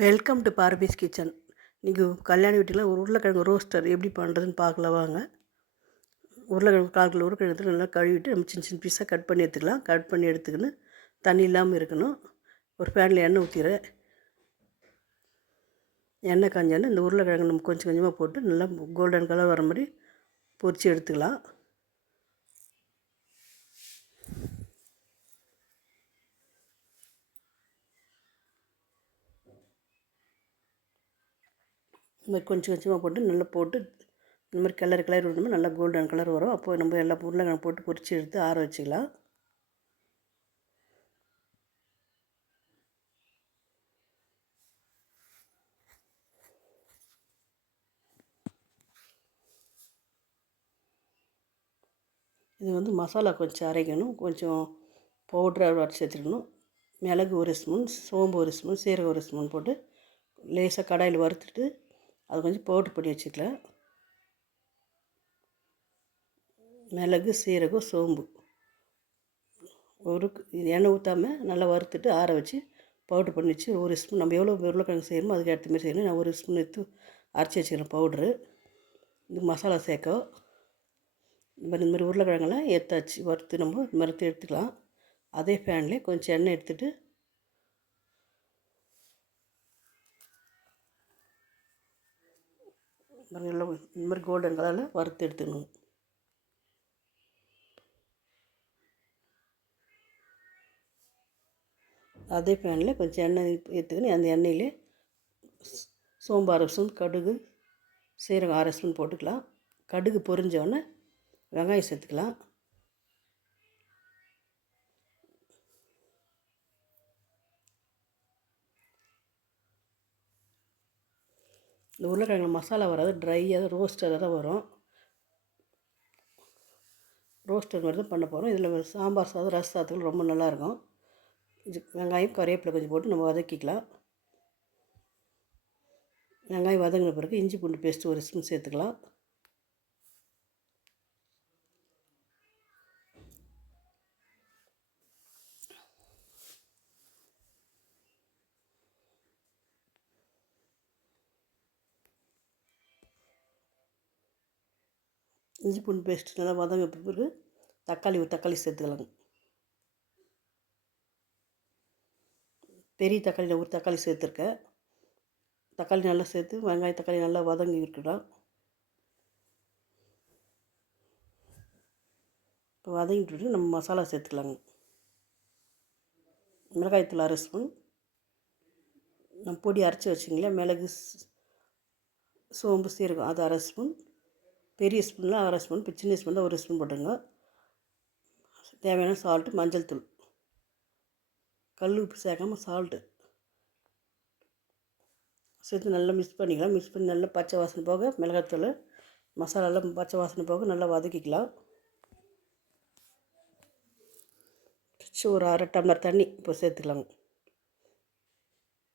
Welcome to Barbie's kitchen. இன்றைக்கி கல்யாண வீட்டில் ஒரு உருளைக்கிழங்கு ரோஸ்டர் எப்படி பண்ணுறதுன்னு பார்க்கல வாங்க. உருளைக்கிழங்கு கால் கிலோ உருளைக்கிழங்கு நல்லா கழுவிட்டு நம்ம சின்ன சின்ன பீஸாக கட் பண்ணி எடுத்துக்கலாம். கட் பண்ணி எடுத்துக்கின்னு தண்ணி இல்லாமல் இருக்கணும். ஒரு பேனில் எண்ணெய் ஊற்றிடுறேன் எண்ணெய் காஞ்சாலும் இந்த உருளைக்கிழங்கு நம்ம கொஞ்சம் கொஞ்சமாக போட்டு நல்லா கோல்டன் கலர் வர மாதிரி பொரித்து எடுத்துக்கலாம். இந்த மாதிரி கொஞ்சம் கொஞ்சமாக போட்டு நல்லா போட்டு இந்த மாதிரி கலர் கலர் விடணும் நல்லா கோல்டன் கலர் வரும். அப்போ நம்ம எல்லா உருளைக்கிழங்கு போட்டு பொரித்து எடுத்து ஆற வச்சுக்கலாம். இது வந்து மசாலா கொஞ்சம் அரைக்கணும். கொஞ்சம் பவுட்ரு அரைச்சி எடுத்துக்கணும். மிளகு ஒரு ஸ்பூன் சோம்பு ஒரு ஸ்பூன் சீரகம் ஒரு ஸ்பூன் போட்டு லேசாக கடாயில் வறுத்துட்டு அது கொஞ்சம் பவுட்ரு பண்ணி வச்சுக்கலாம். மிளகு சீரகம் சோம்பு. ஒரு எண்ணெய் ஊற்றாமல் நல்லா வறுத்துட்டு ஆற வச்சு பவுட்ரு பண்ணி வச்சு ஒரு ஸ்பூன் நம்ம எவ்வளோ உருளைக்கிழங்கு செய்யணுமோ அதுக்கு ஏற்ற மாதிரி செய்யணும். நான் ஒரு ஸ்பூன் எடுத்து அரைச்சி வச்சுக்கிறேன் பவுட்ரு இது மசாலா சேர்க்கோ. இந்த மாதிரி இந்த மாதிரி உருளைக்கிழங்கெல்லாம் எடுத்தாச்சு வறுத்து நம்ம மறுத்து எடுத்துக்கலாம். அதே ஃபேன்லேயே கொஞ்சம் எண்ணெய் எடுத்துகிட்டு நல்லா இந்த மாதிரி கோல்டன் கலரில் வறுத்து எடுத்துக்கணும். அதே பேனில் கொஞ்சம் எண்ணெய் ஏற்றுக்கணும் அந்த எண்ணெயிலே சோம்பு அரை ஸ்பூன் கடுகு சீரகம் அரை ஸ்பூன் போட்டுக்கலாம். கடுகு பொரிஞ்சோடனே வெங்காயம் சேர்த்துக்கலாம். இந்த உருளைக்கிழங்கு மசாலா வராது ட்ரையாக ரோஸ்டராக தான் வரும். ரோஸ்டர் மாதிரி தான் பண்ண போகிறோம் இதில் சாம்பார் சாதம் ரச சாதத்துக்கு ரொம்ப நல்லாயிருக்கும். வெங்காயம் கறிவேப்பிலை கொஞ்சம் போட்டு நம்ம வதக்கிக்கலாம். வெங்காயம் வதங்கின பிறகு இஞ்சி பூண்டு பேஸ்ட்டு ஒரு ஸ்பூன் சேர்த்துக்கலாம். இஞ்சி பூண்டு பேஸ்ட் நல்லா வதங்க பிறகு தக்காளி ஒரு தக்காளி சேர்த்துக்கலாங்க பெரிய தக்காளியில் ஒரு தக்காளி சேர்த்துருக்கேன். தக்காளி நல்லா சேர்த்து வெங்காய தக்காளி நல்லா வதங்கி இருக்கலாம் இப்போ வதங்கிட்டு நம்ம மசாலா சேர்த்துக்கலாங்க மிளகாய்த்தூள் அரை ஸ்பூன். நம்ம பொடி அரைச்சி வச்சிங்களேன் மிளகு சோம்பு சீரகம் அது அரை ஸ்பூன். பெரிய ஸ்பூனில் அரை ஸ்பூன் இப்போ சின்ன ஸ்பூனில் ஒரு ஸ்பூன் போட்டுங்க தேவையான சால்ட்டு மஞ்சள் தூள். கல் உப்பு சேர்க்காம சால்ட்டு சேர்த்து நல்லா மிக்ஸ் பண்ணிக்கலாம். மிக்ஸ் பண்ணி நல்லா பச்சை வாசனை போக மிளகாத்தூள் மசாலாலாம் பச்சை வாசனை போக நல்லா வதக்கிக்கலாம். ஒரு அரை டம்ளர் தண்ணி இப்போ சேர்த்துக்கலாங்க.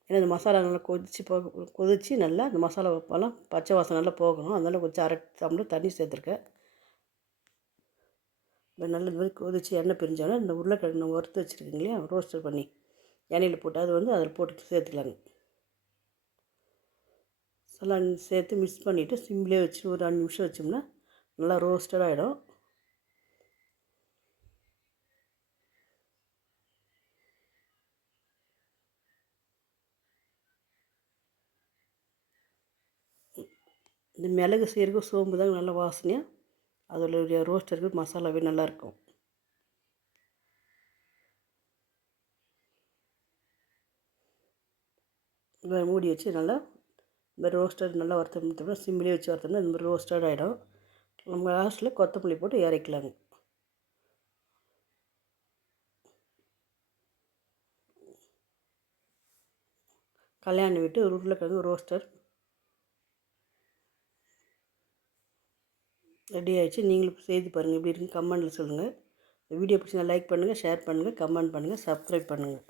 ஏன்னா இந்த மசாலா நல்லா கொதித்து போ கொதித்து நல்லா இந்த மசாலா பழம் பச்சை வாசனை நல்லா போகணும். அதனால் கொஞ்சம் அரை டம்ளர் தண்ணி சேர்த்துருக்கேன். இப்போ நல்ல இது மாதிரி கொதித்து எண்ணெய் பிரிஞ்சோன்னா இந்த உருளைக்கிழங்கு நம்ம வறுத்து வச்சுருக்கீங்க இல்லையா? ரோஸ்டர் பண்ணி எண்ணெயில் போட்டு அது வந்து அதில் போட்டு சேர்த்துக்கலாங்க. எல்லாம் சேர்த்து மிக்ஸ் பண்ணிவிட்டு சிம்லேயே வச்சு ஒரு அஞ்சு நிமிஷம் வச்சோம்னா நல்லா ரோஸ்டட் ஆகிடும் இந்த மிளகு சீரகம் சோம்பு தாங்க நல்லா வாசனையாக அதோடைய ரோஸ்டருக்கு மசாலாவே நல்லாயிருக்கும் மூடி வச்சு நல்லா இந்த மாதிரி ரோஸ்டர் நல்லா வறுத்தோம்னா சிம்மிலே வச்சு வறுத்தோம்னா இந்த மாதிரி ரோஸ்டட் ஆகிடும் நம்ம லாஸ்ட்டில் கொத்தமல்லி போட்டு இறக்கலாங்க கல்யாணம் விட்டு உருளைக்கிழங்கு ரோஸ்டர் ரெடி ஆகிடுச்சு நீங்களும் செய்து பாருங்கள் எப்படி இருக்குன்னு கமெண்டில் சொல்லுங்கள் வீடியோ பிடிச்சிருந்தா லைக் பண்ணுங்கள் ஷேர் பண்ணுங்கள் கமெண்ட் பண்ணுங்கள் சப்ஸ்கிரைப் பண்ணுங்கள்